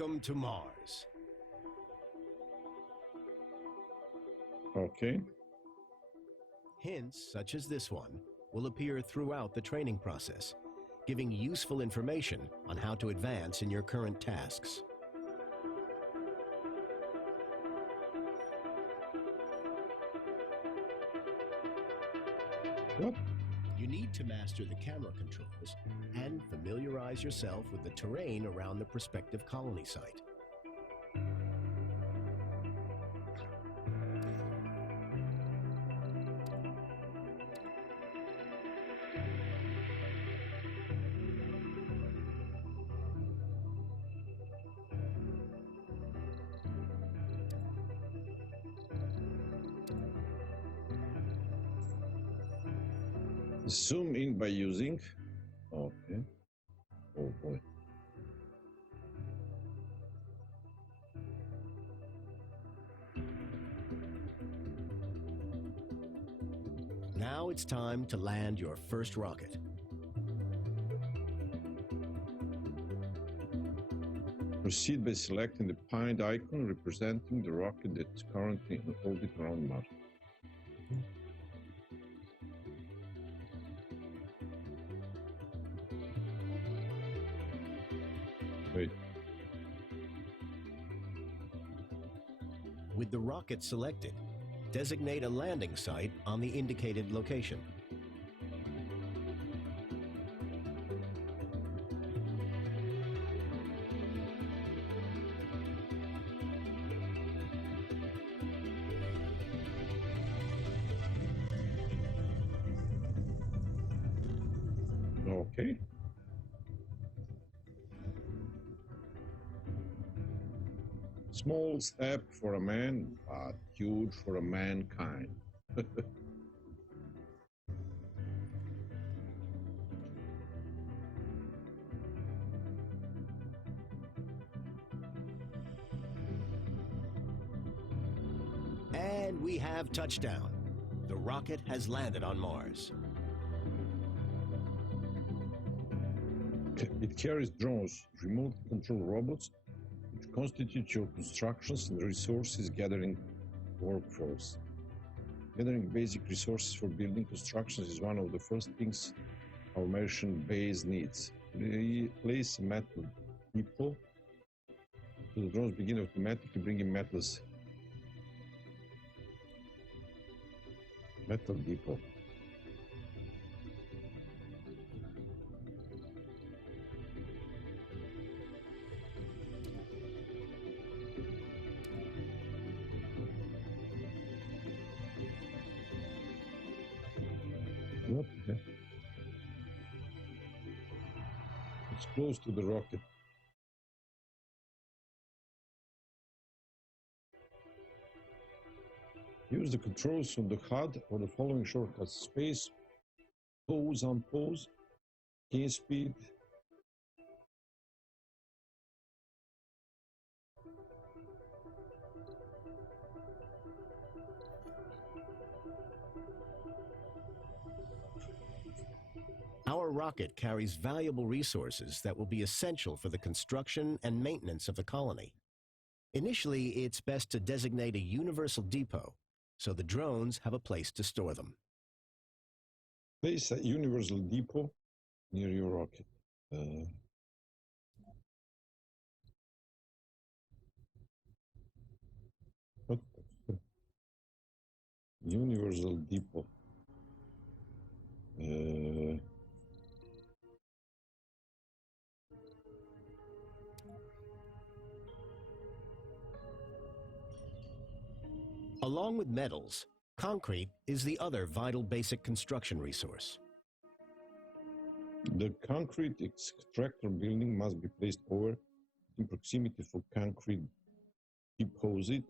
Welcome to Mars. Okay. Hints such as this one will appear throughout the training process, giving useful information on how to advance in your current tasks. What? You need to master the camera controls and familiarize yourself with the terrain around the prospective colony site. Zoom in by using. Okay. Oh boy. Now it's time to land your first rocket. Proceed by selecting the pinned icon representing the rocket that's currently in orbit around Mars. Wait. With the rocket selected, designate a landing site on the indicated location. Okay. Small step for a man, but huge for a mankind. And we have touchdown. The rocket has landed on Mars. It carries drones, remote control robots, which constitute your constructions and resources gathering workforce. Gathering basic resources for building constructions is one of the first things our Martian base needs. Place a metal depot so the drones begin automatically bringing metals. Metal depot. What the heck? It's close to the rocket. Use the controls on the HUD or the following shortcuts: space, pause, unpause, gain speed. Our rocket carries valuable resources that will be essential for the construction and maintenance of the colony. Initially, it's best to designate a universal depot so the drones have a place to store them. Place a universal depot near your rocket. What? Universal depot. Along with metals, concrete is the other vital basic construction resource. The concrete extractor building must be placed over in proximity for concrete deposit.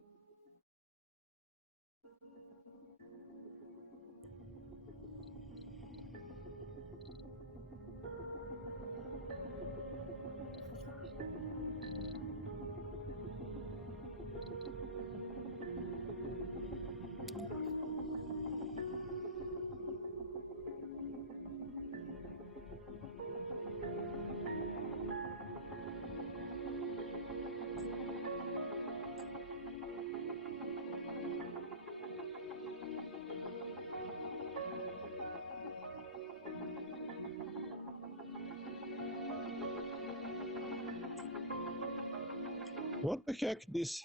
What the heck this?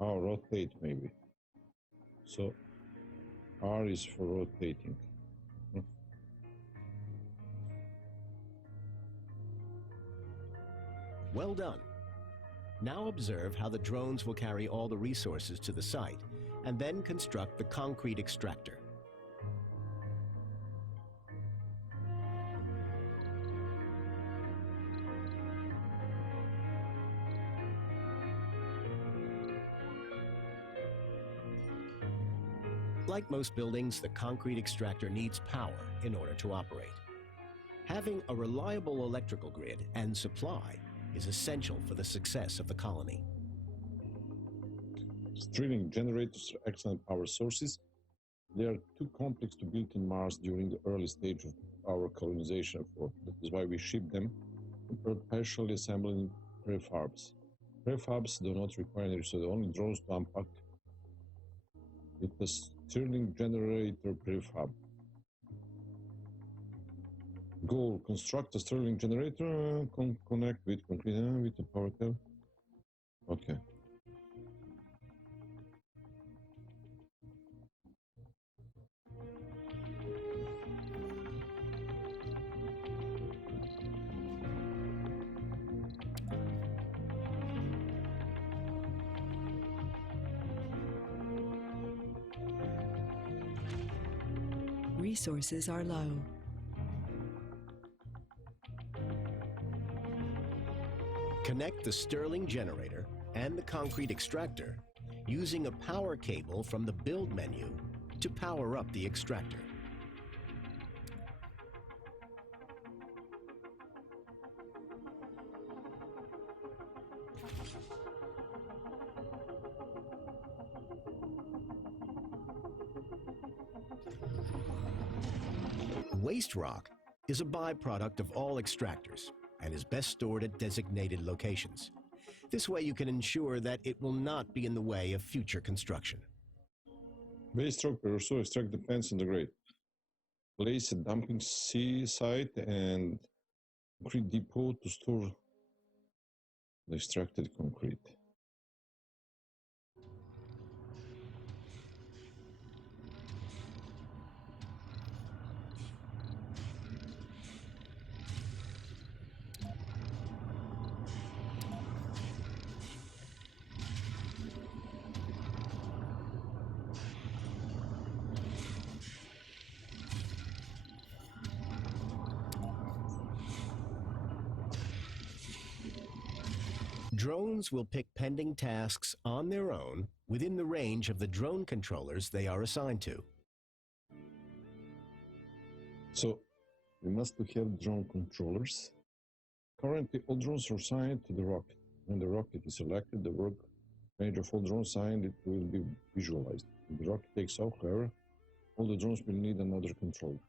Oh, rotate maybe. So R is for rotating. Well done. Now observe how the drones will carry all the resources to the site and then construct the concrete extractor. Like most buildings, the concrete extractor needs power in order to operate. Having a reliable electrical grid and supply is essential for the success of the colony. Stirling generators are excellent power sources. They are too complex to build in Mars during the early stage of our colonization effort. That is why we ship them partially assembled in prefabs. Prefabs do not require any resources, only drones to unpack with the Stirling generator prefab. Goal: construct a Stirling generator, connect with concrete with the power cable. Okay. Resources are low. Connect the Stirling generator and the concrete extractor using a power cable from the build menu to power up the extractor. Waste rock is a byproduct of all extractors and is best stored at designated locations. This way you can ensure that it will not be in the way of future construction. Waste rock will also extract depends on the grade. Place a dumping site and concrete depot to store the extracted concrete. Drones will pick pending tasks on their own within the range of the drone controllers they are assigned to. So we must have drone controllers. Currently, all drones are assigned to the rocket. When the rocket is selected, the work range of all drones assigned it will be visualized. When the rocket takes off, however, all the drones will need another controller.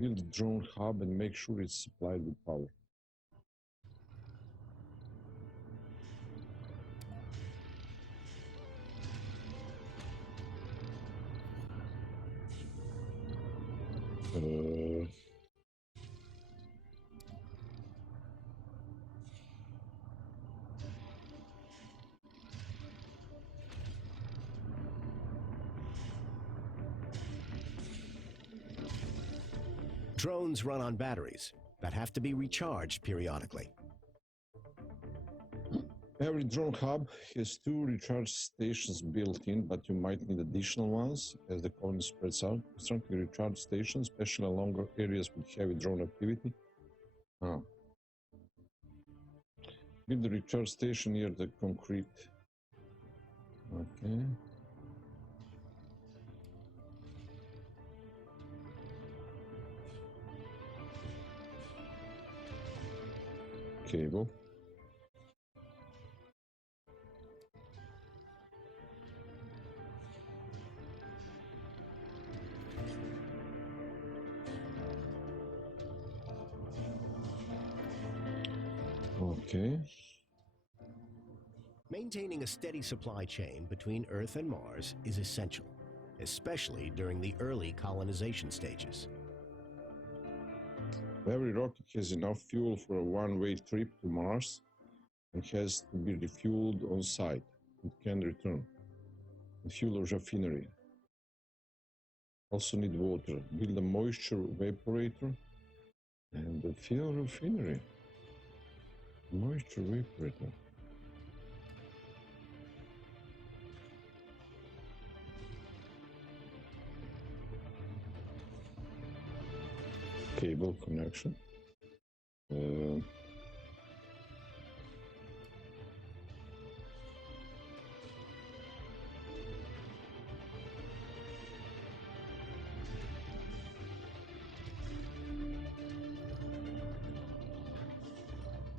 Build the drone hub and make sure it's supplied with power. Drones run on batteries that have to be recharged periodically. Every drone hub has 2 recharge stations built in, but you might need additional ones as the colony spreads out. Constructing recharge stations, especially along areas with heavy drone activity. Build the recharge station near the concrete. Okay. Cable. Okay. Maintaining a steady supply chain between Earth and Mars is essential, especially during the early colonization stages. Every rocket has enough fuel for a one-way trip to Mars and has to be refueled on site. It can return. The fuel refinery. Also need water. Build a moisture evaporator and the fuel refinery. Moisture evaporator. Cable connection.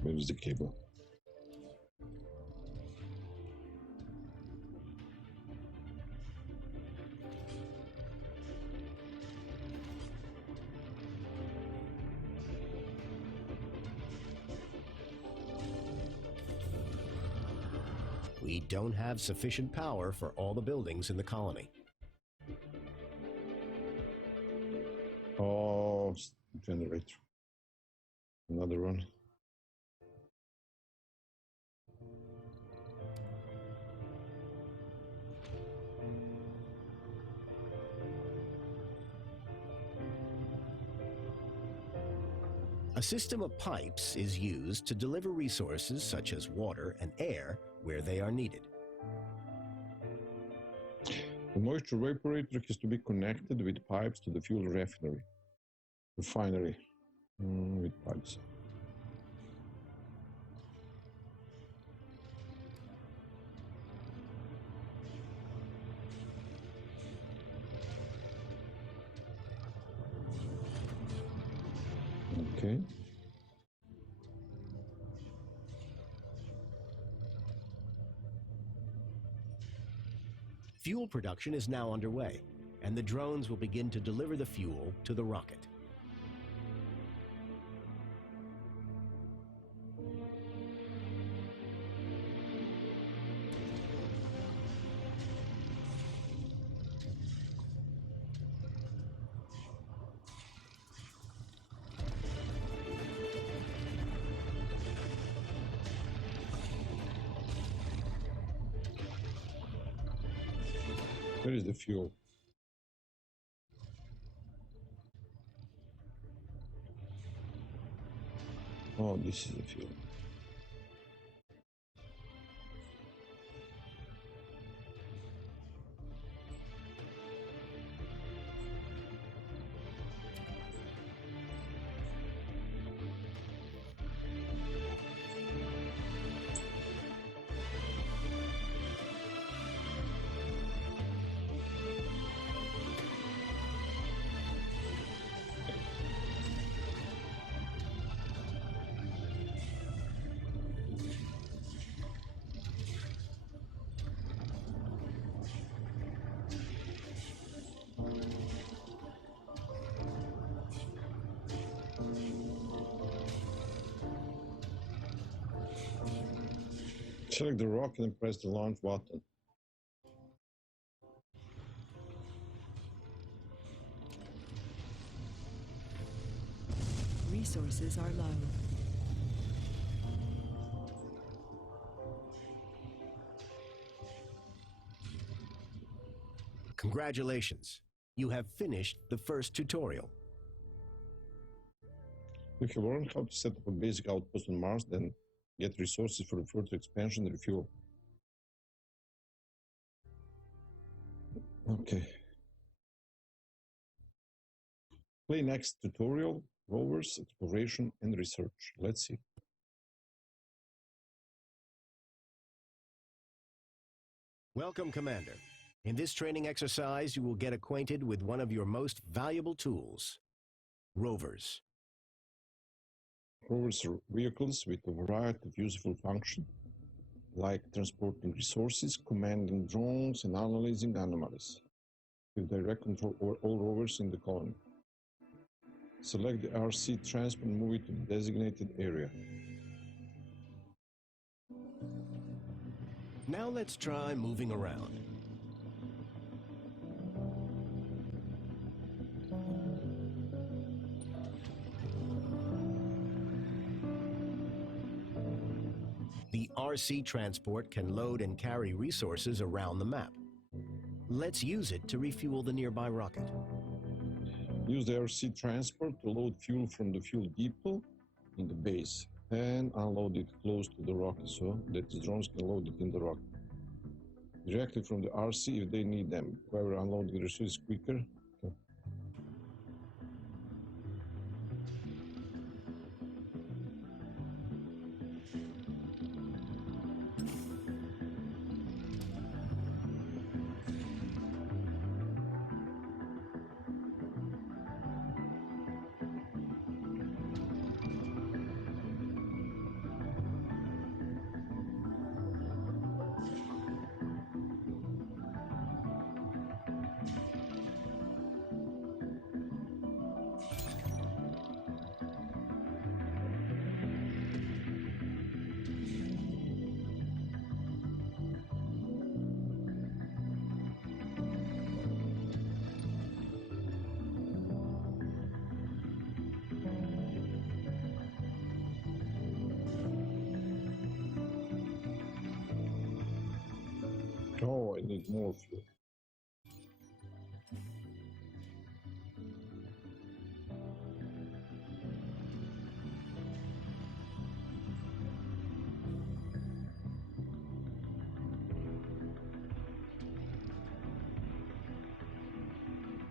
Where is the cable? We don't have sufficient power for all the buildings in the colony. Oh, generator. Another one. A system of pipes is used to deliver resources such as water and air where they are needed. The moisture evaporator has to be connected with pipes to the fuel refinery. With pipes. Okay. Fuel production is now underway, and the drones will begin to deliver the fuel to the rocket. Where is the fuel? Oh, this is the fuel. Select the rocket and press the launch button. Resources are low. Congratulations! You have finished the first tutorial. If you learn how to set up a basic outpost on Mars, then get resources for the further expansion and refuel. Okay. Play next tutorial, rovers, exploration, and research. Let's see. Welcome, Commander. In this training exercise, you will get acquainted with one of your most valuable tools, rovers. Rovers are vehicles with a variety of useful functions, like transporting resources, commanding drones, and analyzing anomalies, with direct control over all rovers in the colony. Select the RC transport and move it to the designated area. Now let's try moving around. RC transport can load and carry resources around the map. Let's use it to refuel the nearby rocket. Use the RC transport to load fuel from the fuel depot in the base and unload it close to the rocket so that the drones can load it in the rocket. Directly from the RC if they need them. However, unloading the resources quicker. Okay. Oh, I need more fuel.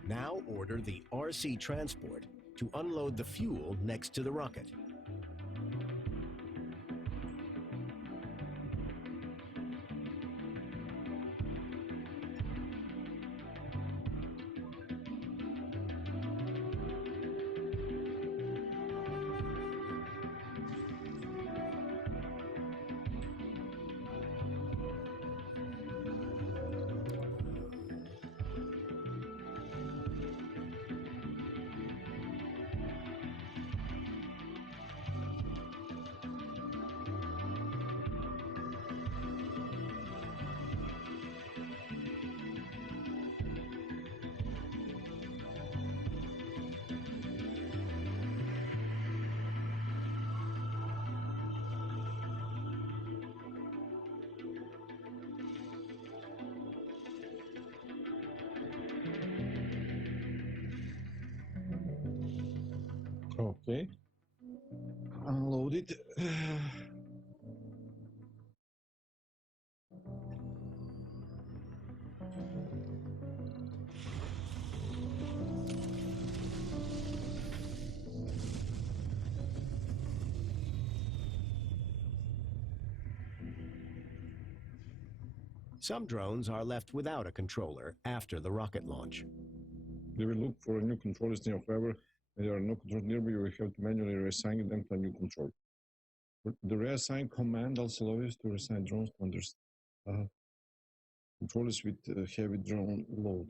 Now order the RC transport to unload the fuel next to the rocket. Okay. Unload it. Some drones are left without a controller after the rocket launch. They will look for a new controllers near. However, when there are no controls nearby, you will have to manually reassign them to a new control. The reassign command also allows to reassign drones to understand controllers with heavy drone load.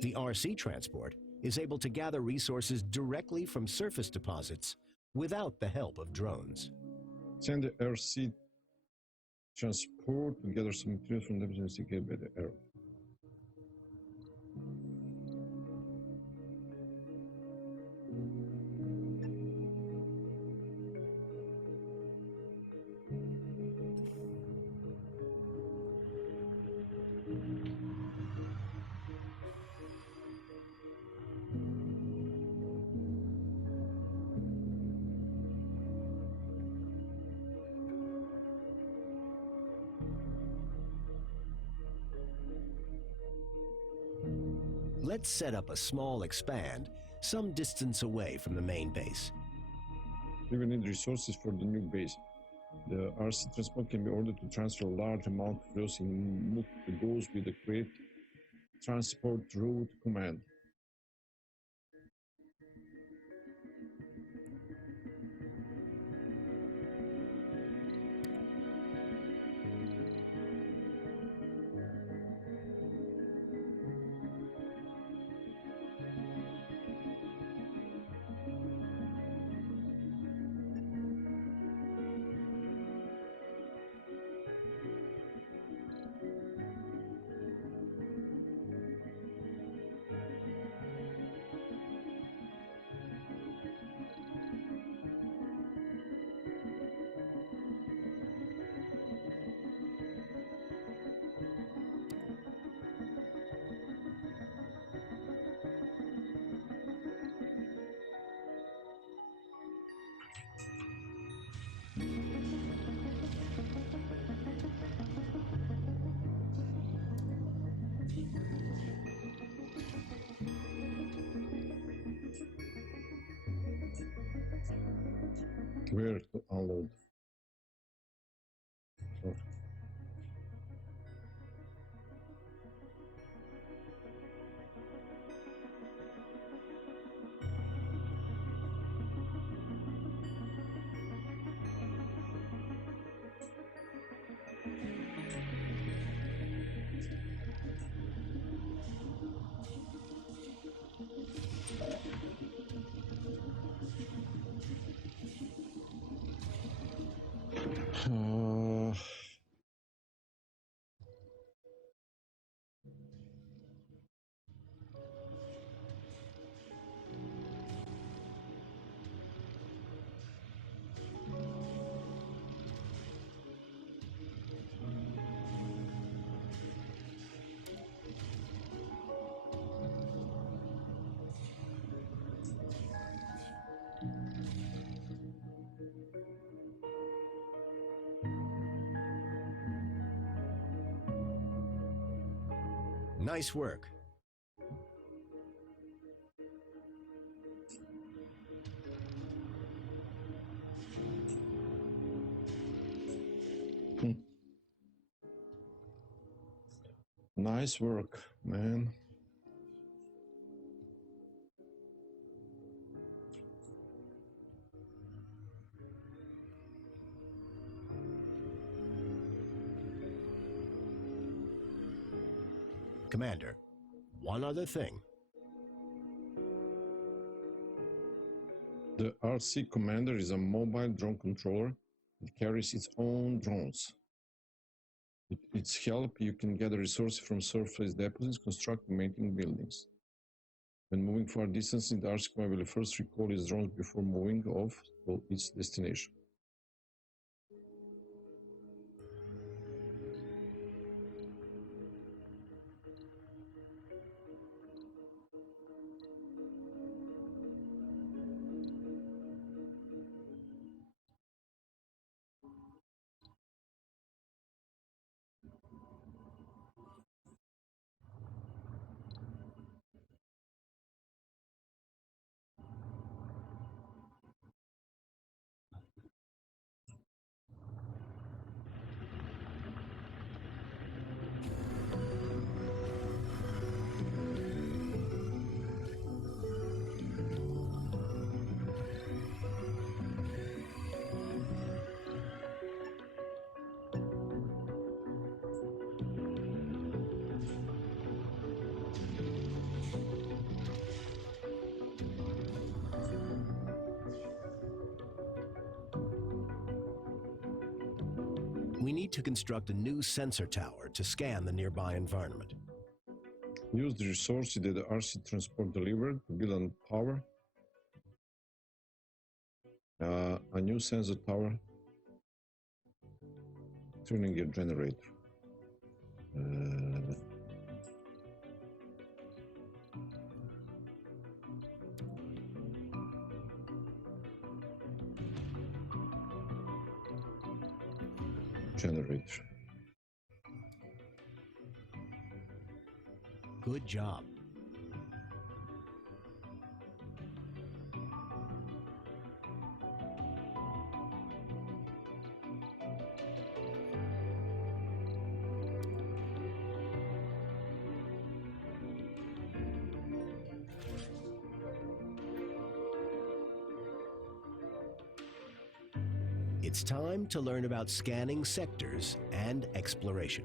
The RC transport is able to gather resources directly from surface deposits without the help of drones. Send the RC transport to gather some materials from the investigated by the air. Let's set up a small expand some distance away from the main base. We will need resources for the new base. The RC transport can be ordered to transfer a large amount of resources in multiple goals with the create transport route command. Where to unload? Oh. Uh, Nice work. Nice work, man. Commander, one other thing. The RC Commander is a mobile drone controller that carries its own drones. With its help, you can gather resources from surface deposits, construct and maintain buildings. When moving far distances, the RC Commander will first recall its drones before moving off to its destination. We need to construct a new sensor tower to scan the nearby environment. Use the resources that the RC transport delivered to build and power a new sensor tower, turning a generator. Generator. Good job. It's time to learn about scanning sectors and exploration.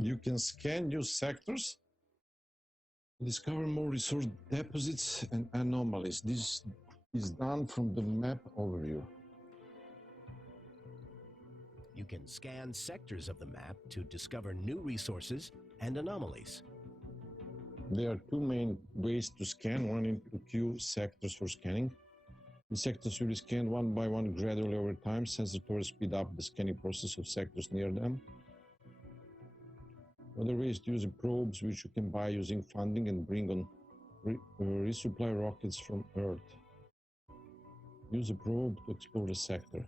You can scan new sectors, discover more resource deposits and anomalies. This is done from the map overview. You can scan sectors of the map to discover new resources and anomalies. There are two main ways to scan. One is to queue sectors for scanning. The sectors will be scanned one by one gradually over time. Sensor towers speed up the scanning process of sectors near them. Another way is to use probes, which you can buy using funding and bring on resupply rockets from Earth. Use a probe to explore the sector.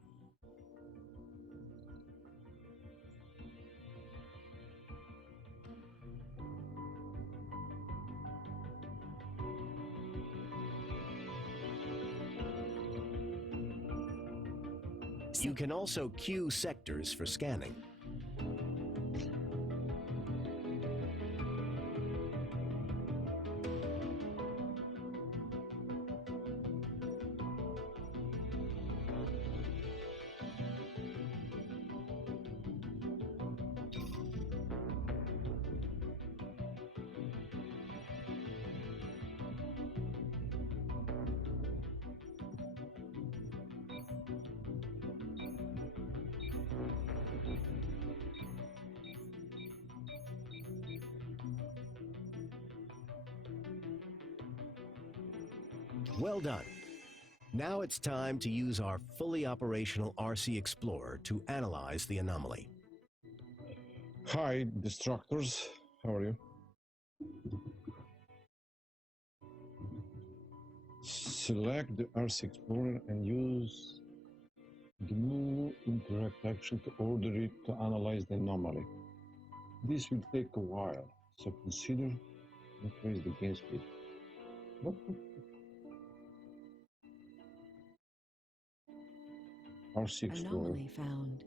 You can also queue sectors for scanning. Well done. Now it's time to use our fully operational RC Explorer to analyze the anomaly. Hi, Destructors. How are you? Select the RC Explorer and use the new interact action to order it to analyze the anomaly. This will take a while, so consider increase the game speed. RC Explorer. Anomaly found.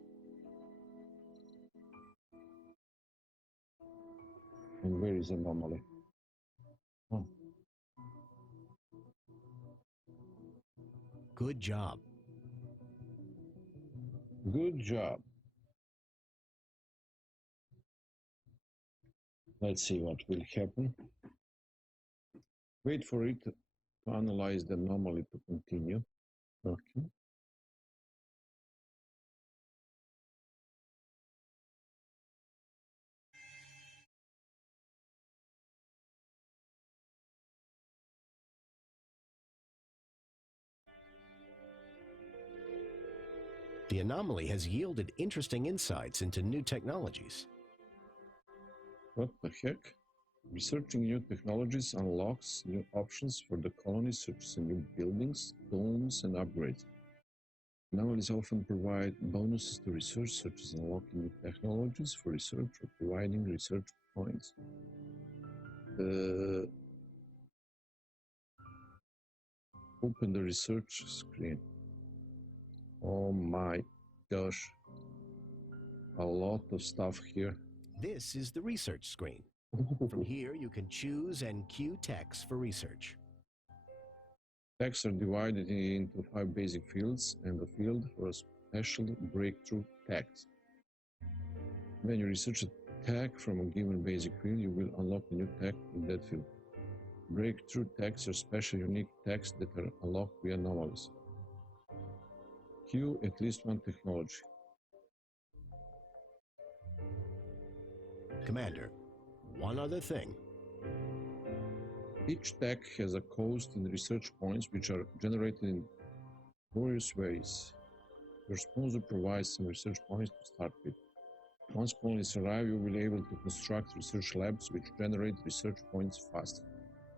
And where is anomaly? Oh. Good job. Good job. Let's see what will happen. Wait for it to analyze the anomaly to continue. Okay. The anomaly has yielded interesting insights into new technologies. What the heck? Researching new technologies unlocks new options for the colony, such as new buildings, domes, and upgrades. Anomalies often provide bonuses to research, such as unlocking new technologies for research or providing research points. Open the research screen. Oh my gosh. A lot of stuff here. This is the research screen. From here, you can choose and queue texts for research. Texts are divided into 5 basic fields and a field for a special breakthrough text. When you research a tag from a given basic field, you will unlock a new tag in that field. Breakthrough tags are special unique tags that are unlocked via anomalies. Queue at least one technology. Commander, one other thing. Each tag has a cost in research points which are generated in various ways. Your sponsor provides some research points to start with. Once colonists arrive, you will be able to construct research labs which generate research points faster.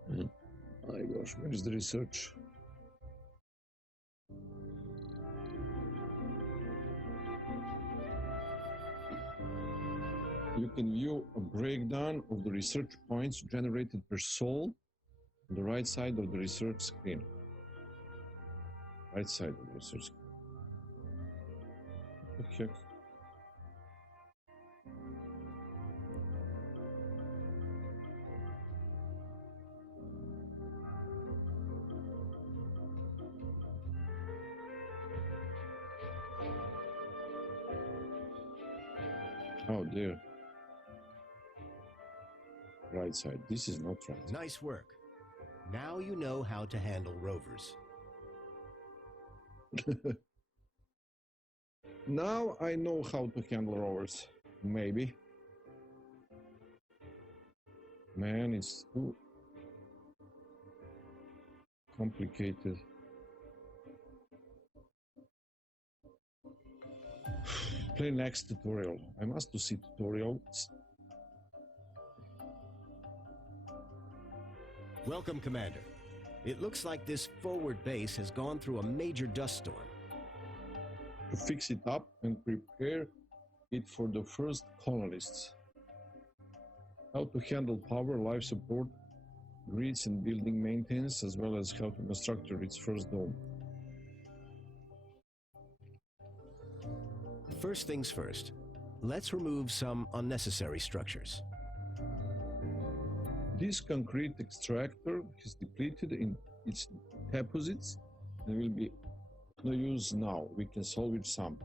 My gosh, where is the research? You can view a breakdown of the research points generated per sol on the right side of the research screen. Right side of the research screen. Okay. Oh dear. Right side. This is not right. Nice work. Now you know how to handle rovers. Now I know how to handle rovers. Maybe. Man, it's too complicated. Play next tutorial. I must see tutorials. Welcome, Commander. It looks like this forward base has gone through a major dust storm. To fix it up and prepare it for the first colonists. How to handle power, life support, grids and building maintenance, as well as how to construct its first dome. First things first, let's remove some unnecessary structures. This concrete extractor is depleted in its deposits and will be no use now. We can salvage some.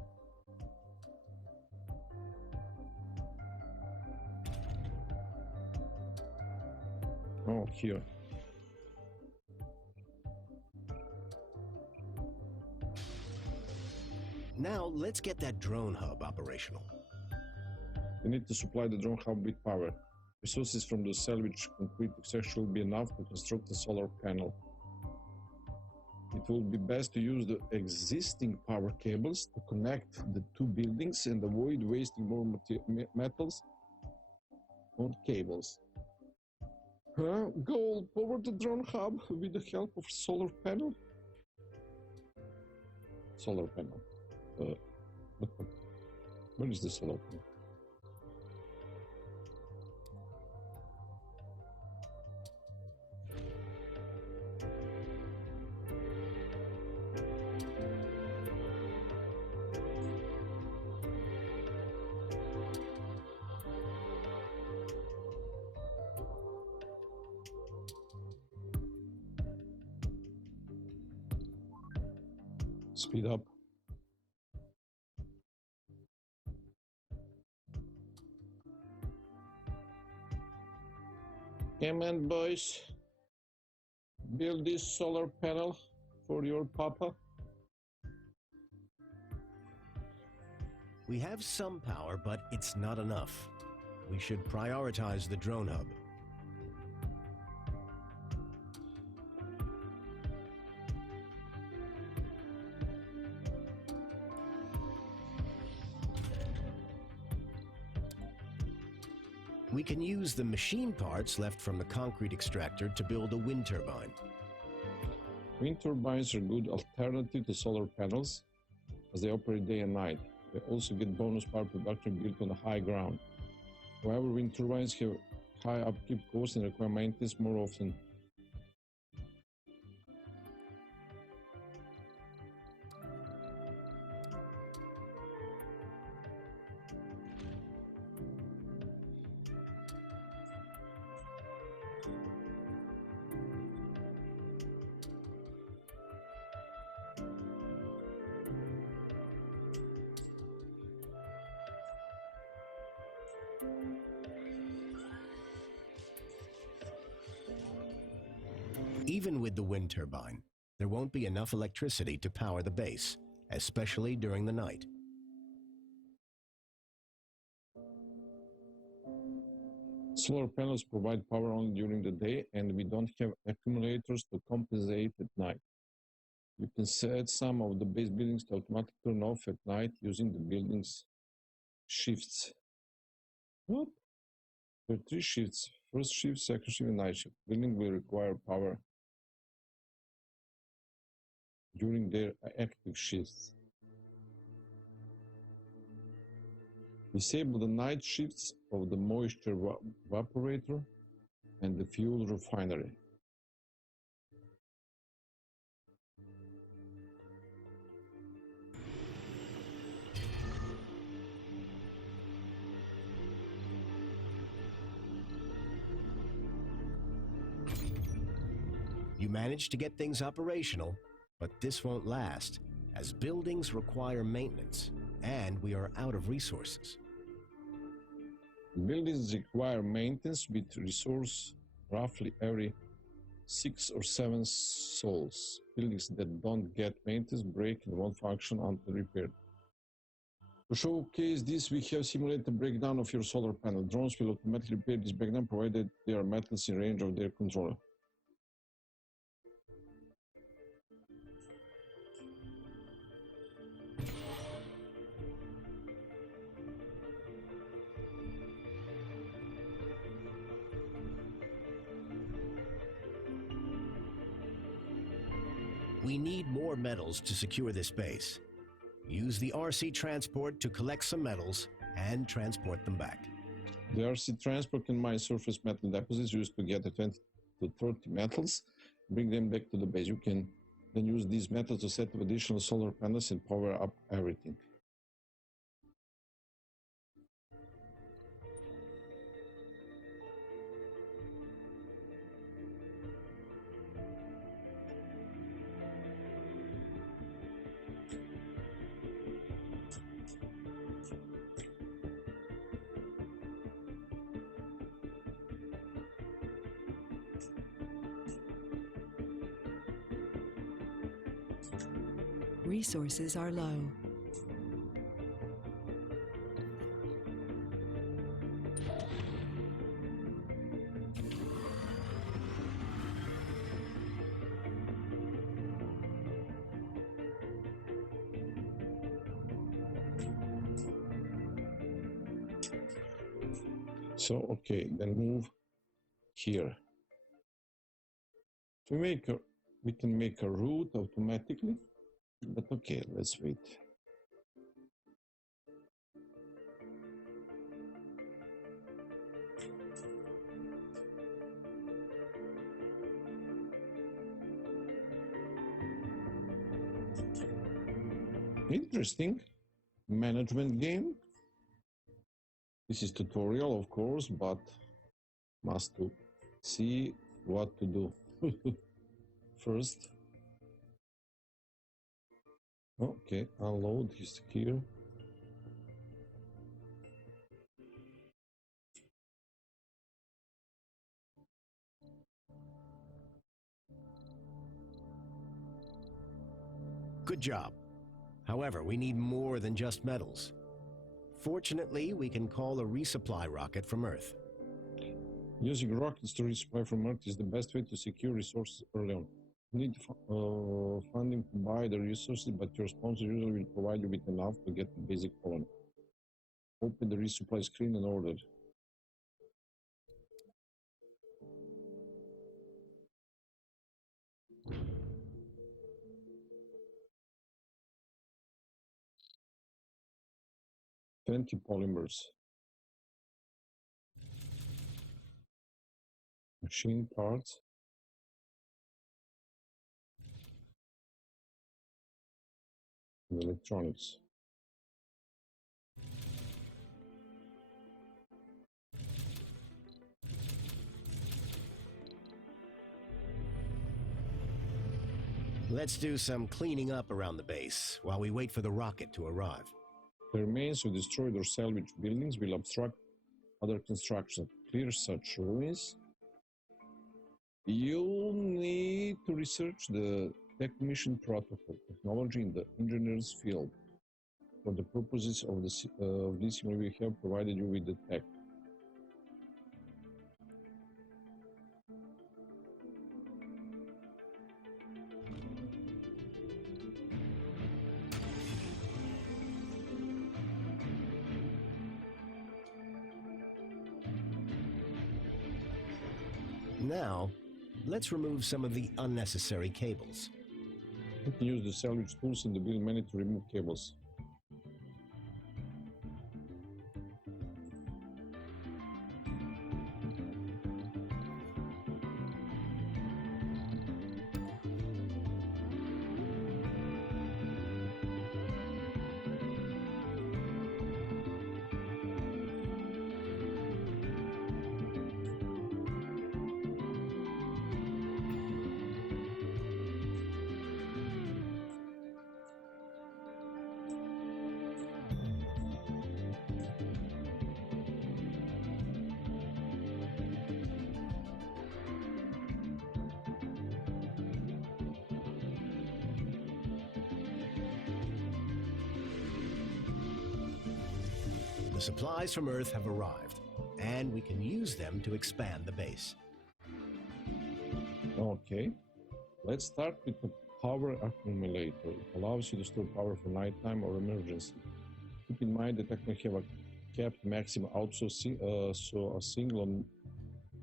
Oh, here. Now let's get that drone hub operational. We need to supply the drone hub with power. Resources from the salvage concrete extraction will be enough to construct a solar panel. It will be best to use the existing power cables to connect the two buildings and avoid wasting more metals on cables. Goal, power the drone hub with the help of solar panel. Solar panel. Where is the solar panel? Speed up. Come on, boys. Build this solar panel for your papa. We have some power, but it's not enough. We should prioritize the drone hub. We can use the machine parts left from the concrete extractor to build a wind turbine. Wind turbines are a good alternative to solar panels as they operate day and night. They also get bonus power production built on the high ground. However, wind turbines have high upkeep costs and require maintenance more often. Even with the wind turbine, there won't be enough electricity to power the base, especially during the night. Solar panels provide power only during the day, and we don't have accumulators to compensate at night. You can set some of the base buildings to automatically turn off at night using the building's shifts. What? There are 3 shifts. First shift, second shift, and night shift. Building will require power during their active shifts. Disable the night shifts of the moisture evaporator and the fuel refinery. You managed to get things operational, but this won't last, as buildings require maintenance, and we are out of resources. Buildings require maintenance with resource roughly every 6 or 7 sols. Buildings that don't get maintenance break and won't function until repaired. To showcase this, we have simulated the breakdown of your solar panel. Drones will automatically repair this breakdown provided there are metals in range of their controller. We need more metals to secure this base. Use the RC transport to collect some metals and transport them back. The RC transport can mine surface metal deposits used to get 20 to 30 metals, bring them back to the base. You can then use these metals to set up additional solar panels and power up everything. Resources are low. So, okay, then move here. We can make a route automatically, but okay, let's wait. Interesting management game. This is tutorial, of course, but must to see what to do first. Okay, unload is here. Good job. However, we need more than just metals. Fortunately, we can call a resupply rocket from Earth. Using rockets to resupply from Earth is the best way to secure resources early on. You need funding to buy the resources, but your sponsor usually will provide you with enough to get the basic colony. Open the resupply screen and order. $20 polymers. Machine parts. And electronics. Let's do some cleaning up around the base while we wait for the rocket to arrive. The remains of destroyed or salvaged buildings will obstruct other construction. Clear such ruins. You'll need to research the technician protocol technology in the engineer's field. For the purposes of this, we have provided you with the tech. Now, let's remove some of the unnecessary cables. You can use the salvage tools in the build menu to remove cables. The supplies from Earth have arrived, and we can use them to expand the base. Okay, let's start with the power accumulator. It allows you to store power for nighttime or emergency. Keep in mind that I can have a capped maximum output, so a single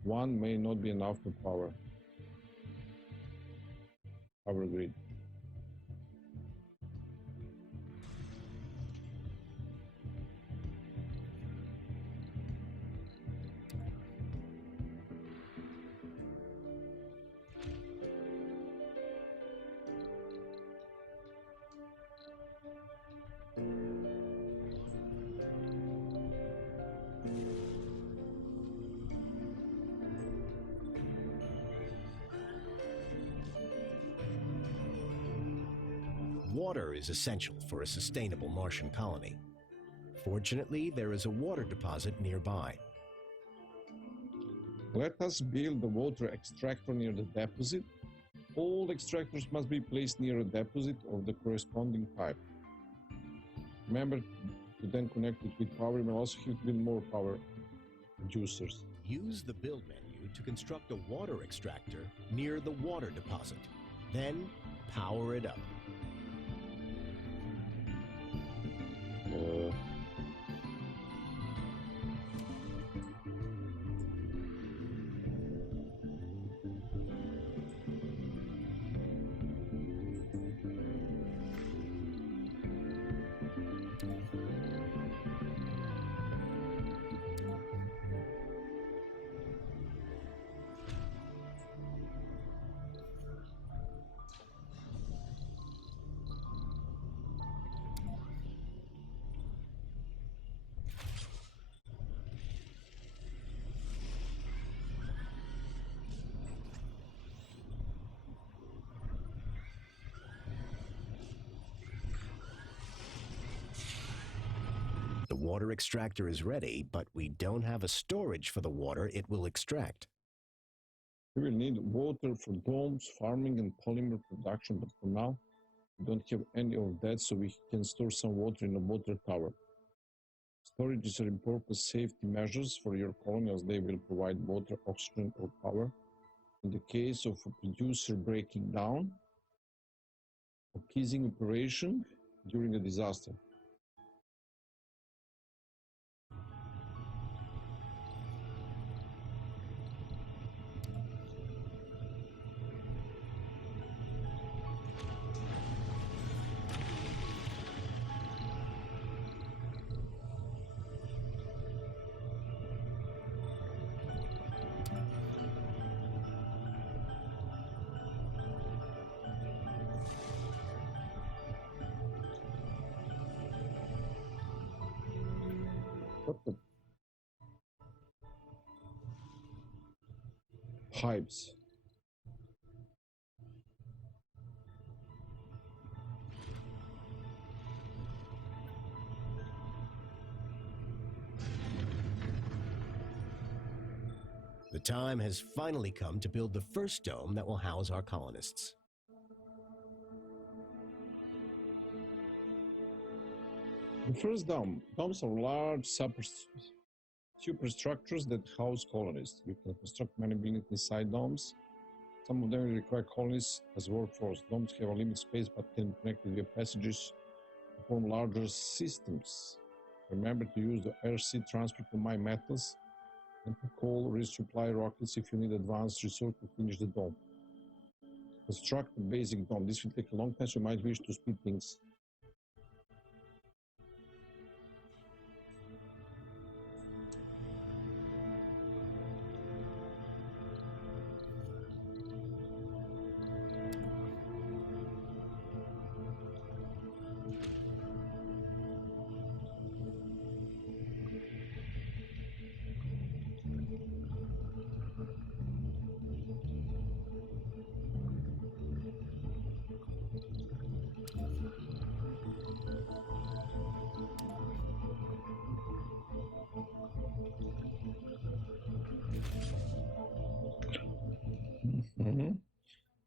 one may not be enough to power grid. Water is essential for a sustainable Martian colony. Fortunately, there is a water deposit nearby. Let us build the water extractor near the deposit. All extractors must be placed near a deposit of the corresponding pipe. Remember to then connect it with power. You may also have to build more power producers. Use the build menu to construct a water extractor near the water deposit. Then power it up. The water extractor is ready, but we don't have a storage for the water it will extract. We will need water for domes, farming, and polymer production, but for now, we don't have any of that, so we can store some water in a water tower. Storages are important safety measures for your colony, as they will provide water, oxygen, or power in the case of a producer breaking down or ceasing operation during a disaster. What the pipes? The time has finally come to build the first dome that will house our colonists. The first domes are large superstructures that house colonists. You can construct many buildings inside domes. Some of them will require colonists as workforce. Domes have a limited space but can be connected via passages to form larger systems. Remember to use the air-sea transfer to mine metals and to call resupply rockets if you need advanced resource to finish the dome. Construct the basic dome. This will take a long time, so you might wish to speed things.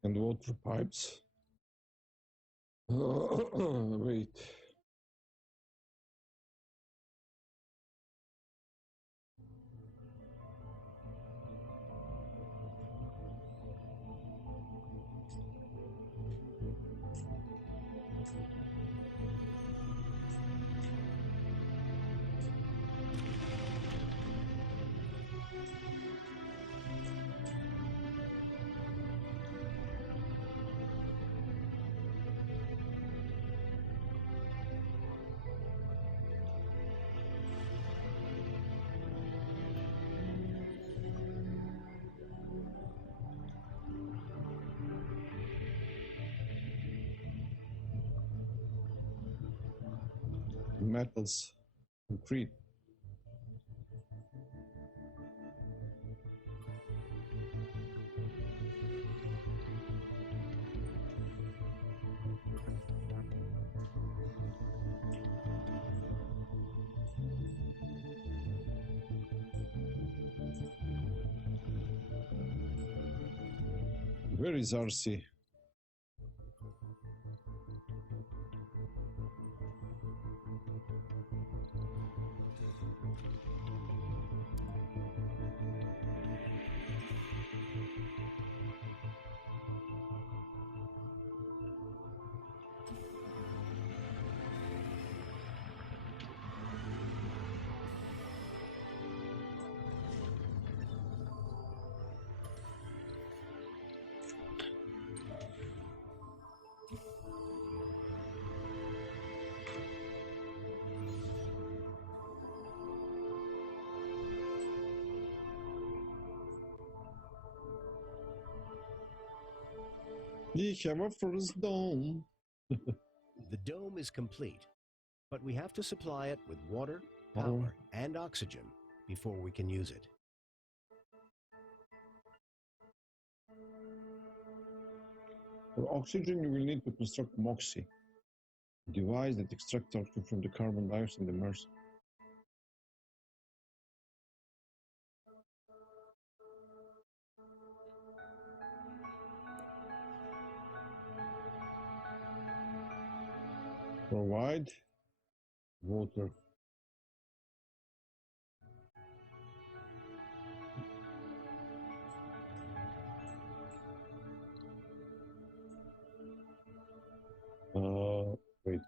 And water pipes. Wait. Metals, concrete. Where is RC? We have a first dome. The dome is complete, but we have to supply it with water, Power. power, and oxygen before we can use it. For oxygen, you will need to construct MOXIE, a device that extracts oxygen from the carbon dioxide immersed. Provide water. Wait.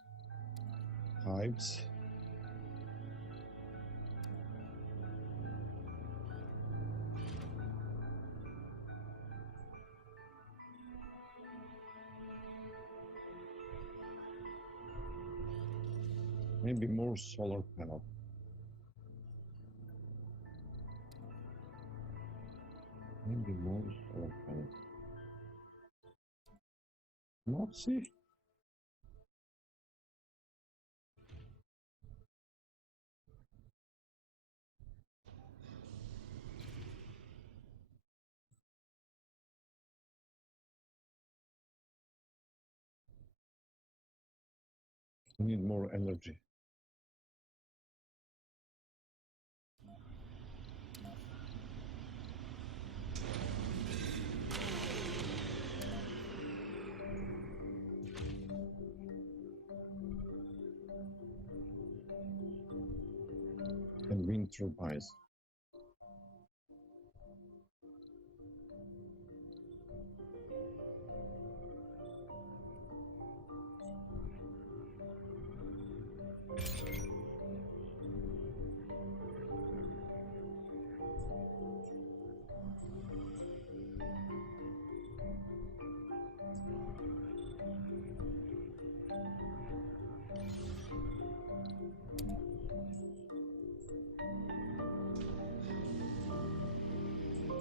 Pipes. Maybe more solar panel. Maybe more solar panel. MOXIE. We need more energy. And wind turbines.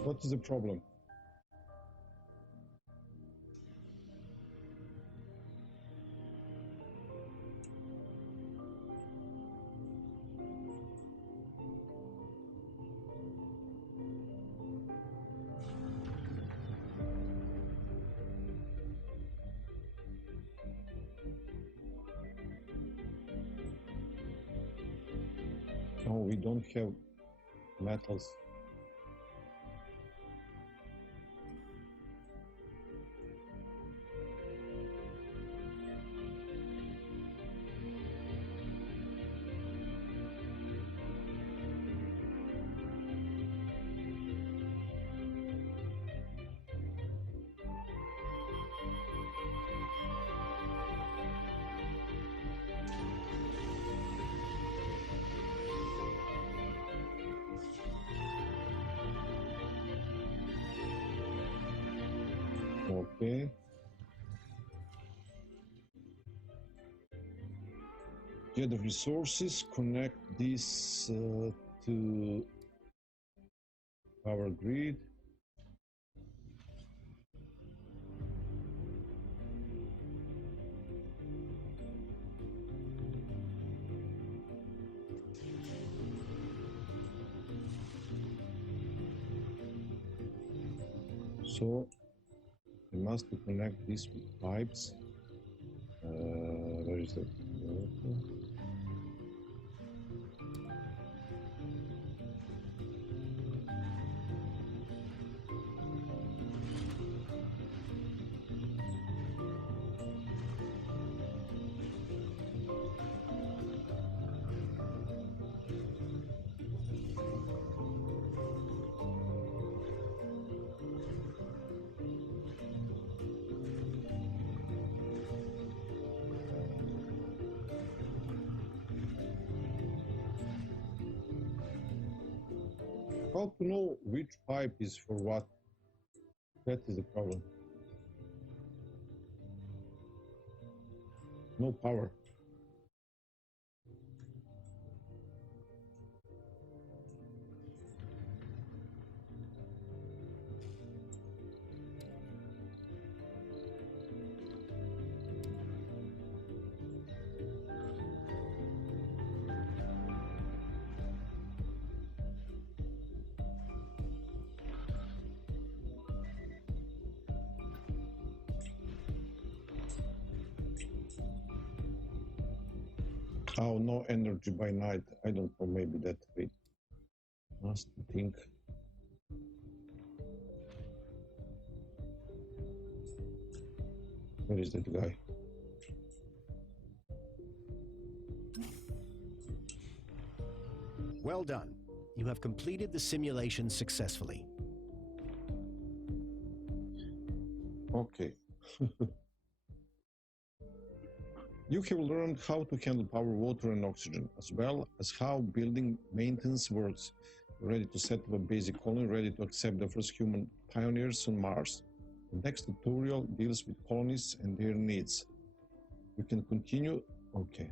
What is the problem? No, we don't have metals. Okay. Gather resources, connect this to our grid. So we must connect this with pipes. Where is the water? How to know which pipe is for what? That is the problem. No power. Oh, no energy by night. I don't know, maybe that way. Must think. Where is that guy? Well done. You have completed the simulation successfully. Okay. You have learned how to handle power, water, and oxygen, as well as how building maintenance works. You're ready to set up a basic colony, ready to accept the first human pioneers on Mars. The next tutorial deals with colonists and their needs. You can continue. Okay.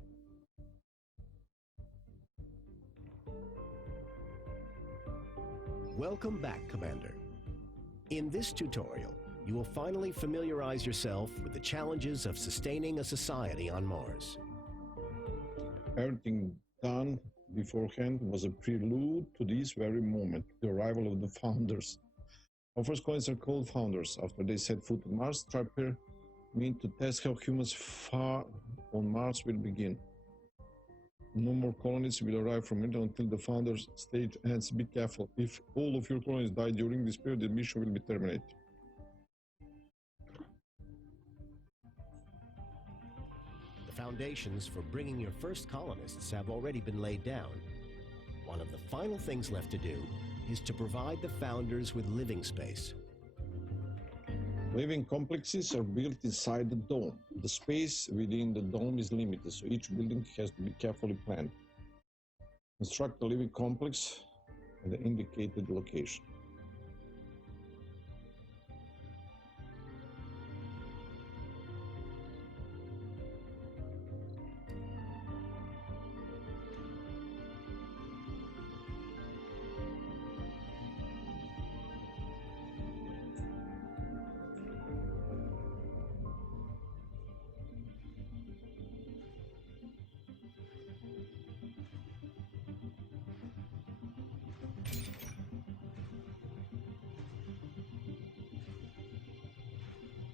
Welcome back, Commander. In this tutorial, you will finally familiarize yourself with the challenges of sustaining a society on Mars. Everything done beforehand was a prelude to this very moment, the arrival of the founders. Our first colonists are called founders. After they set foot on Mars, Trapper mean to test how humans far on Mars will begin. No more colonies will arrive from it until the founders stage ends. Be careful. If all of your colonies die during this period, the mission will be terminated. The foundations for bringing your first colonists have already been laid down. One of the final things left to do is to provide the founders with living space. Living complexes are built inside the dome. The space within the dome is limited, so each building has to be carefully planned. Construct a living complex at the indicated location.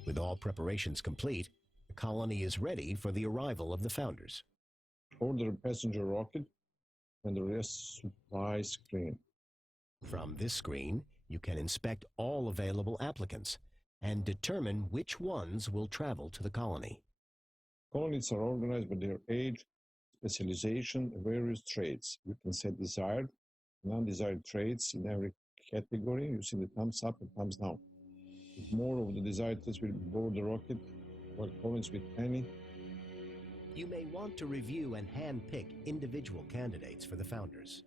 With all preparations complete, the colony is ready for the arrival of the founders. Order a passenger rocket and the rest supply screen. From this screen, you can inspect all available applicants and determine which ones will travel to the colony. Colonies are organized by their age, specialization, and various traits. You can set desired and undesired traits in every category using the thumbs up and thumbs down. With more of the desired traits will board the rocket, while colonies with any. You may want to review and hand-pick individual candidates for the founders.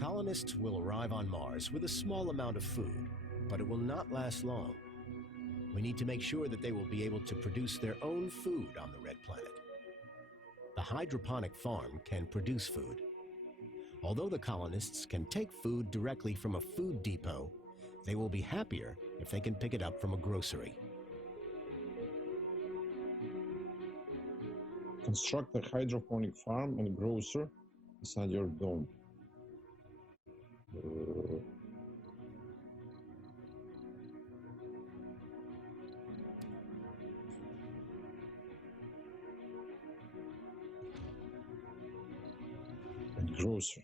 Colonists will arrive on Mars with a small amount of food, but it will not last long. We need to make sure that they will be able to produce their own food on the red planet. The hydroponic farm can produce food. Although the colonists can take food directly from a food depot, they will be happier if they can pick it up from a grocery. Construct a hydroponic farm and grocer inside your dome. And grocer.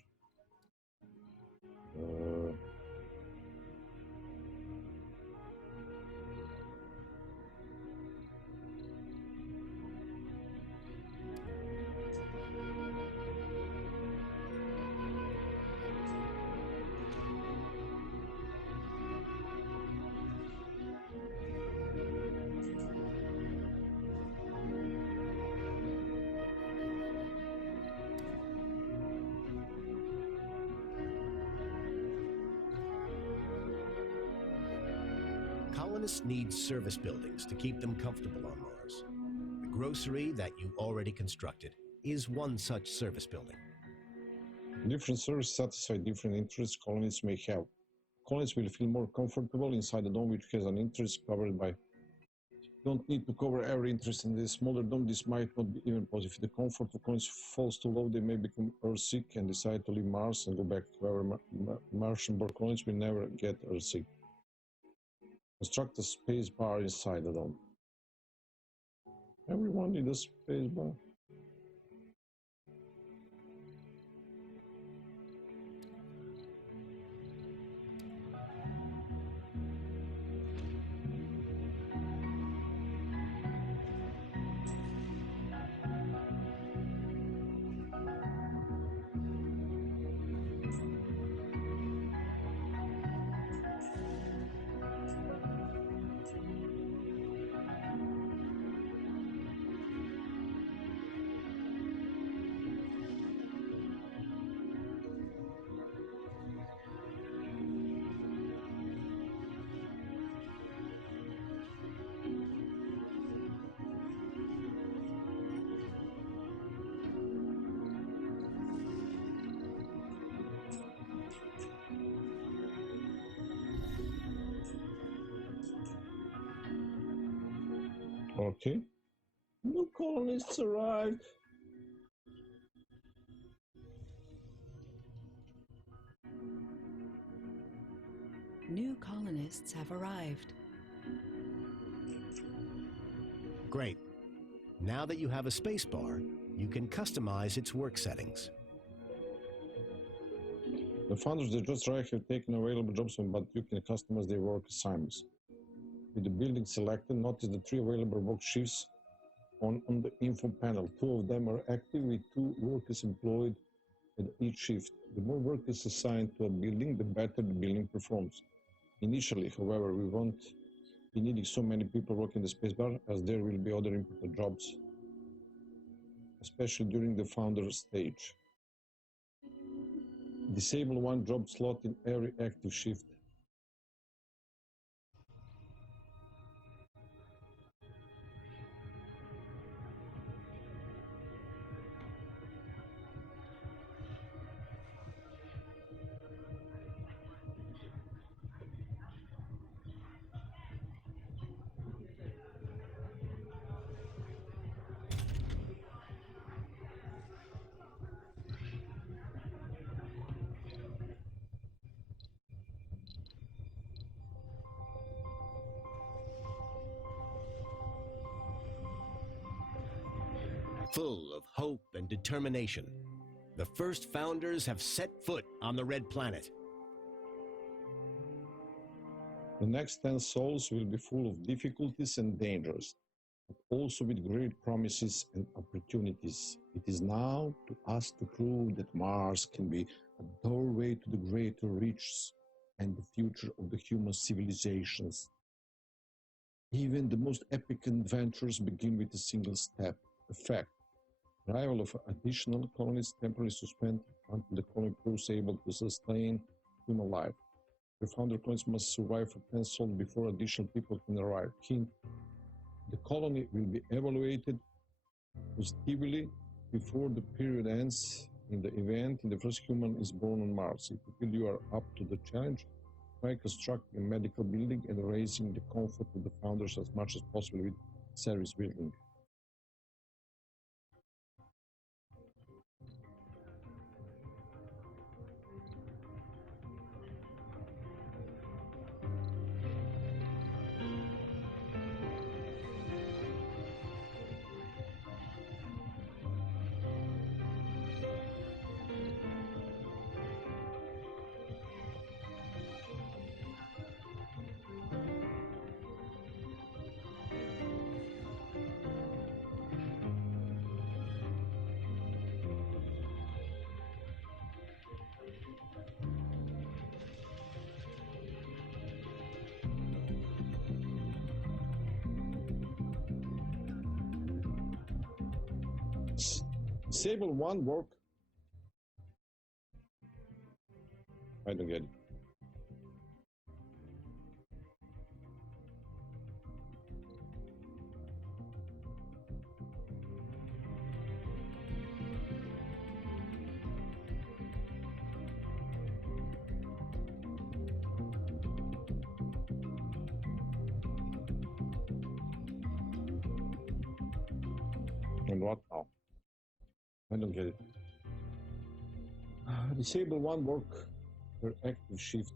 Colonists need service buildings to keep them comfortable on Mars. The grocery that you already constructed is one such service building. Different services satisfy different interests colonists may have. colonists will feel more comfortable inside the dome, which has an entrance covered by. Don't need to cover every entrance in the smaller dome. This might not be even possible. If the comfort of colonists falls too low, they may become earthsick and decide to leave Mars and go back. However, Martian-born colonists will never get earthsick. Construct a space bar inside the dome. Everyone needs a space bar. Okay. New colonists arrived. New colonists have arrived. Great. Now that you have a spacebar, you can customize its work settings. The founders that just arrived have taken available jobs, but you can customize their work assignments. With the building selected, notice the 3 available work shifts on the info panel. 2 of them are active, with 2 workers employed at each shift. The more workers assigned to a building, the better the building performs. Initially, however, we won't be needing so many people working the spacebar, as there will be other important jobs, especially during the founder stage. Disable 1 job slot in every active shift. Full of hope and determination, the first founders have set foot on the Red Planet. The next 10 sols will be full of difficulties and dangers, but also with great promises and opportunities. It is now to us to prove that Mars can be a doorway to the greater reaches and the future of the human civilizations. Even the most epic adventures begin with a single step, a fact. Arrival of additional colonists temporarily suspend until the colony proves able to sustain human life. The founder colonies must survive for 10 sols before additional people can arrive. Hint: the colony will be evaluated positively before the period ends. In the event the first human is born on Mars, if you feel you are up to the challenge, try constructing a medical building and raising the comfort of the founders as much as possible with service building. Disable 1 work. I don't get it. And what now? I don't get it. Disable one work per active shift.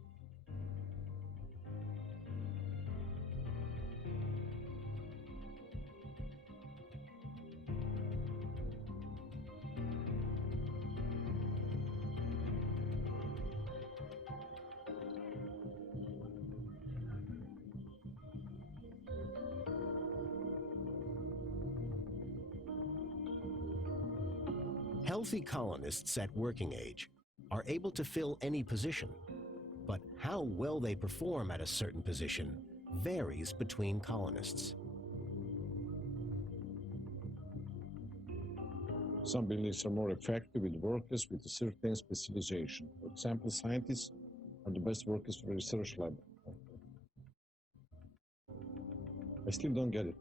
Healthy colonists at working age are able to fill any position, but how well they perform at a certain position varies between colonists. Some buildings are more effective with workers with a certain specialization. For example, scientists are the best workers for a research lab. I still don't get it.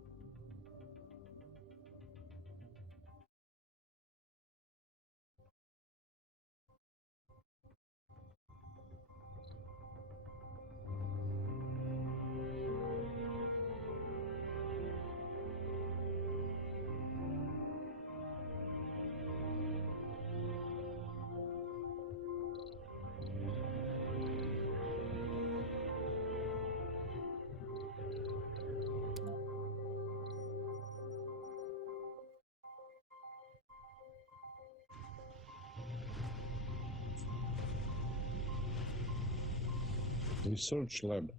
Research lab.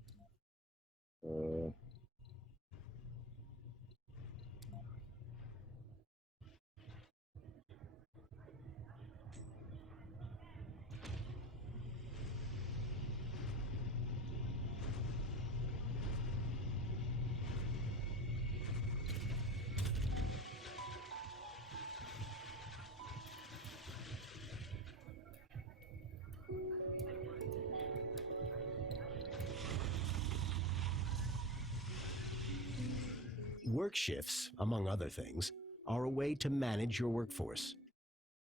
Work shifts, among other things, are a way to manage your workforce.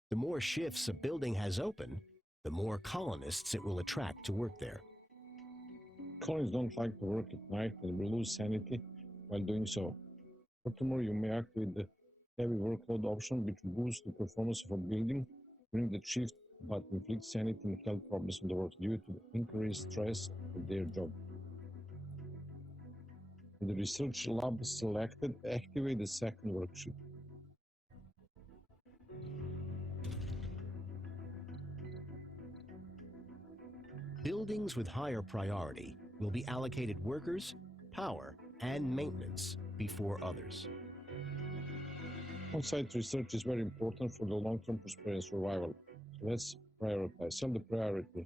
The more shifts a building has open, the more colonists it will attract to work there. Colonists don't like to work at night and will lose sanity while doing so. Furthermore, you may activate the heavy workload option, which boosts the performance of a building during the shift but inflicts sanity and health problems on the workers due to the increased stress of their job. In the research lab selected, activate the second work shift. Buildings with higher priority will be allocated workers, power, and maintenance before others. On-site research is very important for the long-term prosperity and survival. So let's prioritize. Set the priority.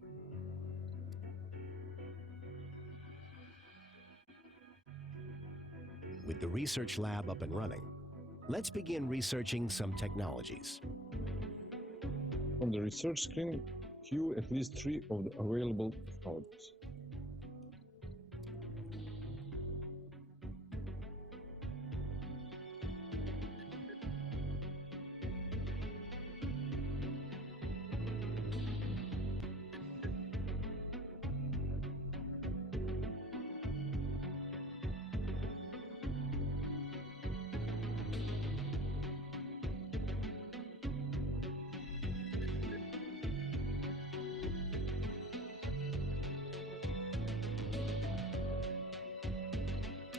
With the research lab up and running, let's begin researching some technologies. From the research screen, queue at least 3 of the available technologies.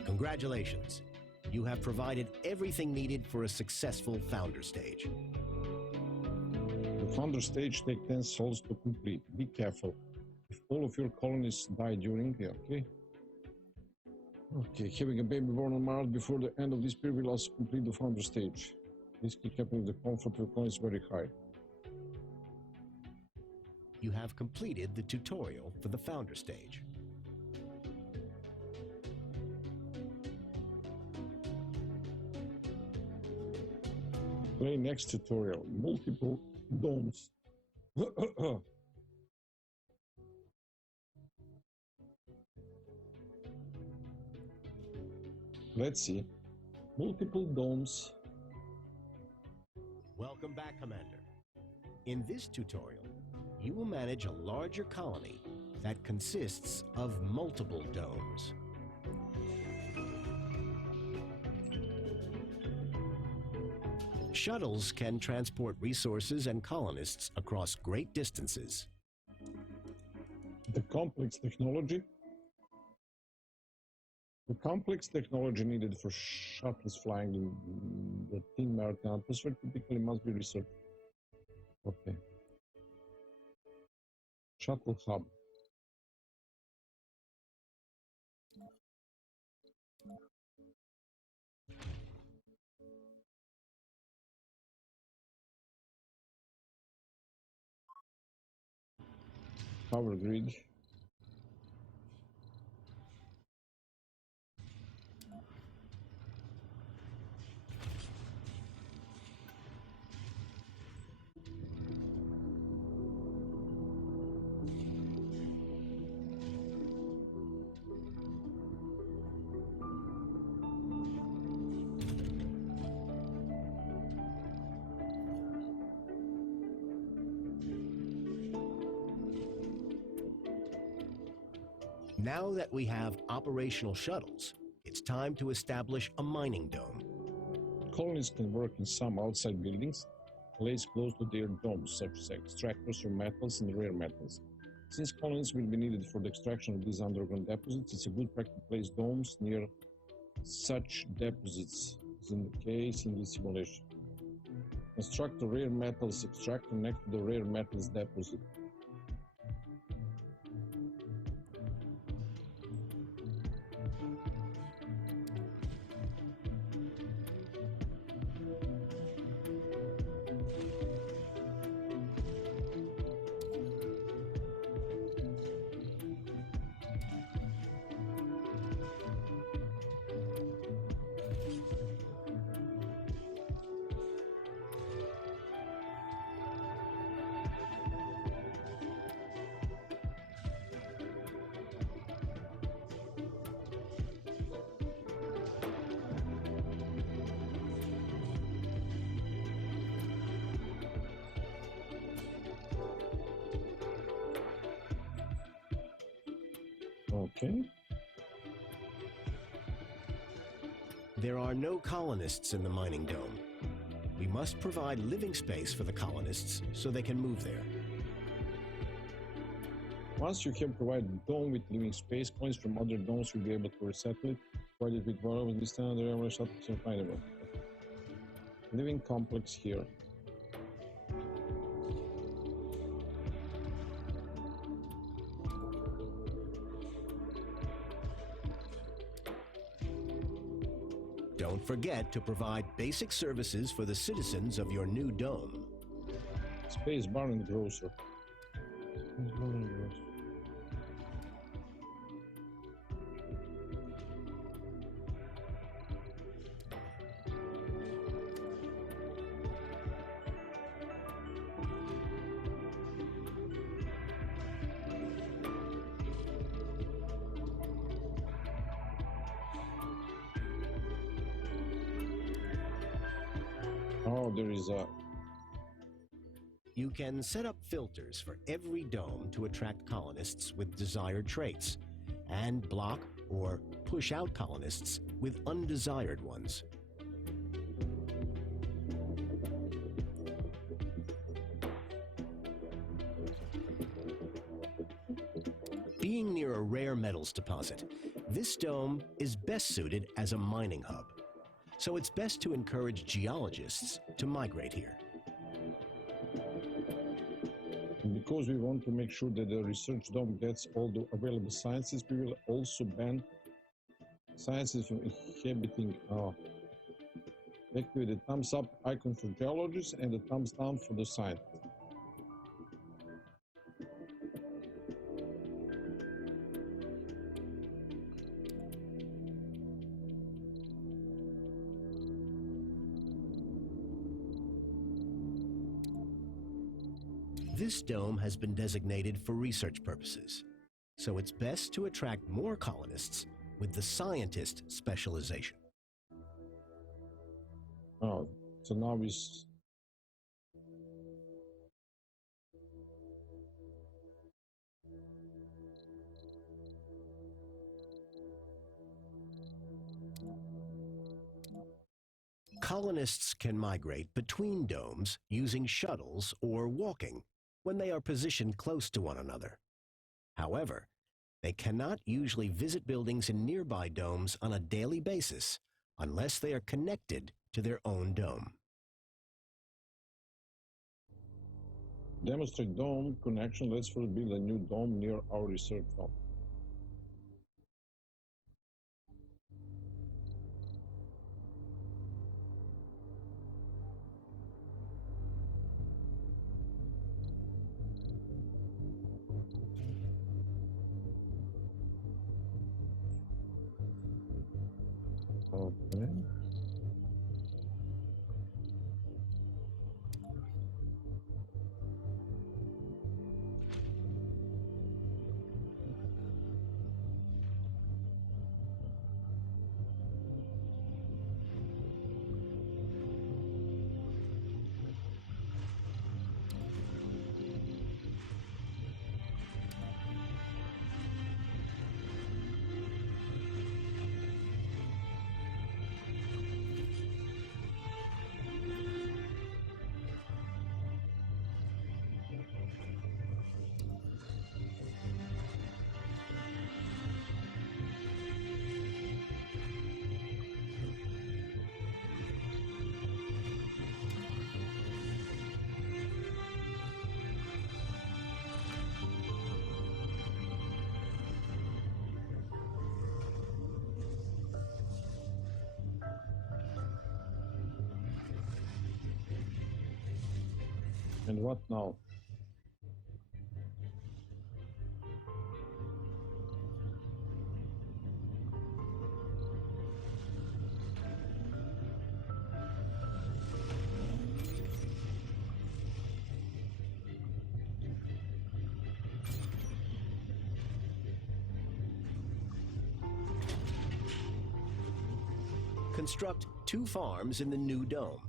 Congratulations. You have provided everything needed for a successful founder stage. The founder stage takes 10 souls to complete. Be careful. If all of your colonists die during, okay? Okay, having a baby born on Mars before the end of this period will also complete the founder stage. This can happen if the comfort of your colonists is very high. You have completed the tutorial for the founder stage. Play next tutorial. Multiple domes. Let's see. Multiple domes. Welcome back, Commander. In this tutorial, you will manage a larger colony that consists of multiple domes. Shuttles can transport resources and colonists across great distances. The complex technology needed for shuttles flying in the thin maritime atmosphere typically must be researched. Okay. Shuttle hub. Power grid. Now that we have operational shuttles, it's time to establish a mining dome. Colonies can work in some outside buildings, placed close to their domes, such as extractors for metals and rare metals. Since colonies will be needed for the extraction of these underground deposits, it's a good practice to place domes near such deposits, as in the case in this simulation. Construct a rare metals extractor next to the rare metals deposit. Okay. There are no colonists in the mining dome. We must provide living space for the colonists so they can move there. Once you have provided the dome with living space, coins from other domes will be able to resettle it, provided with whatever this standard area shuttles are findable. Living complex here. Don't forget to provide basic services for the citizens of your new dome. Space bar and grocer. Oh, there is a... You can set up filters for every dome to attract colonists with desired traits, and block or push out colonists with undesired ones. Being near a rare metals deposit, this dome is best suited as a mining hub. So it's best to encourage geologists to migrate here. Because we want to make sure that the research dome gets all the available sciences, we will also ban sciences from inhibiting. Activate the thumbs up icon for geologists and the thumbs down for the scientists. This dome has been designated for research purposes, so it's best to attract more colonists with the scientist specialization. Oh, so now we... colonists can migrate between domes using shuttles or walking when they are positioned close to one another. However, they cannot usually visit buildings in nearby domes on a daily basis unless they are connected to their own dome. Demonstrate dome connection. Let's first build a new dome near our research dome. Okay. And what now? Construct 2 farms in the new dome.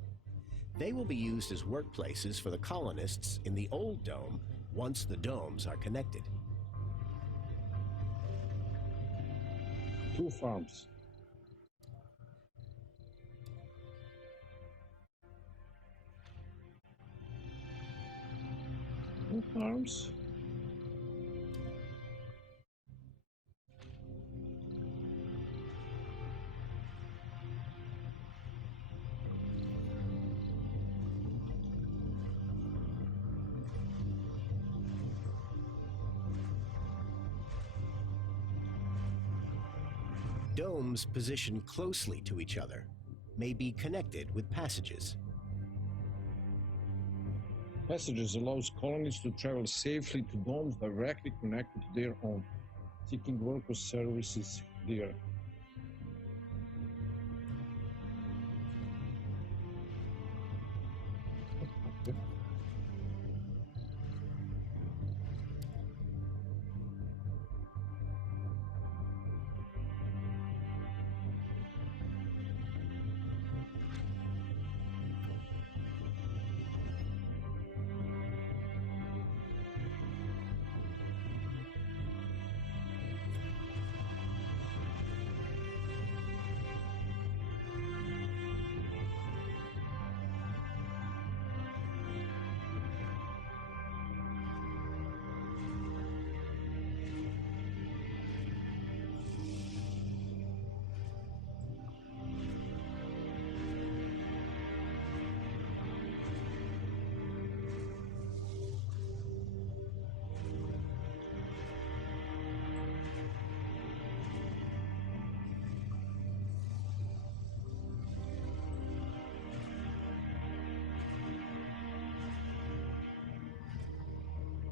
They will be used as workplaces for the colonists in the old dome once the domes are connected. 2 farms. Two farms. Domes positioned closely to each other may be connected with passages. Passages allows colonists to travel safely to domes directly connected to their own, seeking work or services there. Okay.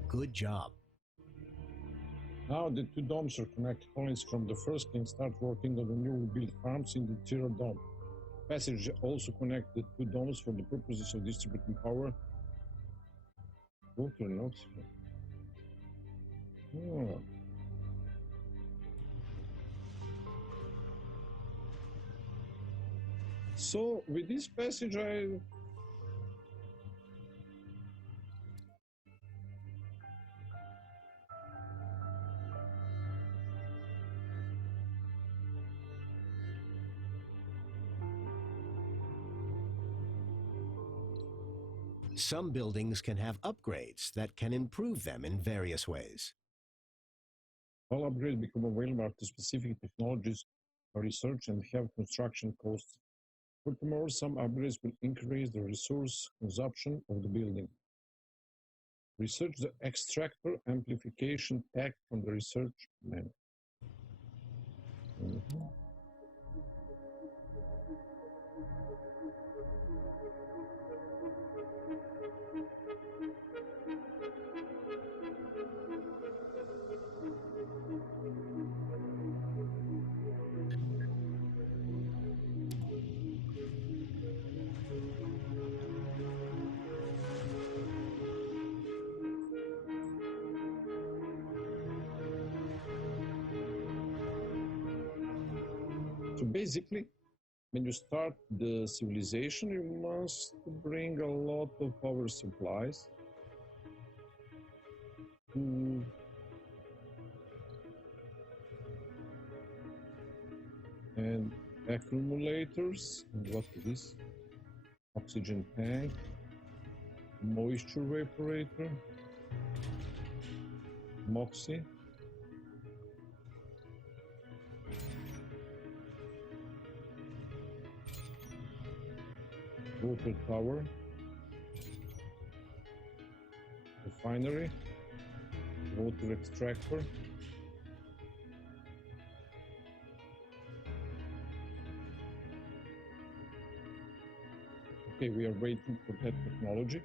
Good job. Now the 2 domes are connected. Colonists from the first can start working on the newly built farms in the third dome. Passages also connect the 2 domes for the purposes of distributing power. Water not. Oh. So with this passage Some buildings can have upgrades that can improve them in various ways. All upgrades become available after specific technologies are researched and have construction costs. Furthermore, some upgrades will increase the resource consumption of the building. Research the extractor amplification tag from the research menu. So basically, when you start the civilization, you must bring a lot of power supplies to and accumulators. And what is this? Oxygen tank, moisture evaporator, Moxie. Water tower, refinery, water extractor, okay, we are waiting for that technology.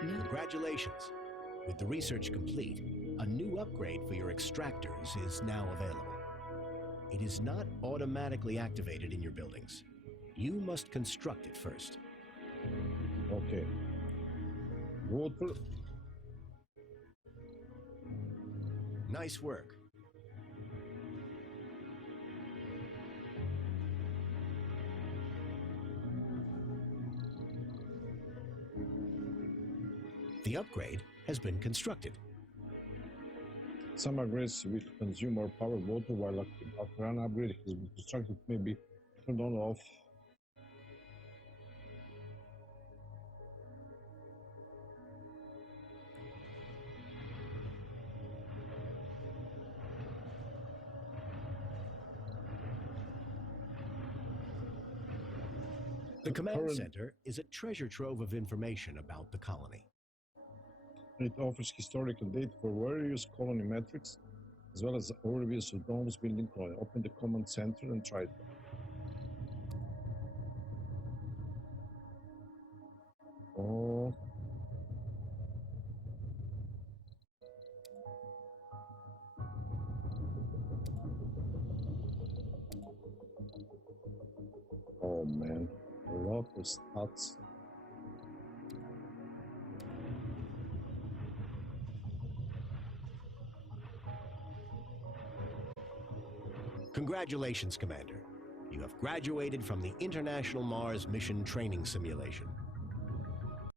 Congratulations! With the research complete, a new upgrade for your extractors is now available. It is not automatically activated in your buildings. You must construct it first. Okay. Water. Nice work. The upgrade has been constructed. Some upgrades will consume more power water, while after an upgrade has been constructed, may be turned on or off. The command center is a treasure trove of information about the colony. It offers historical data for various colony metrics, as well as overviews of Domus building colony. Open the command center and try it. Oh. Oh man, a lot of stats. Congratulations, Commander. You have graduated from the International Mars Mission Training Simulation.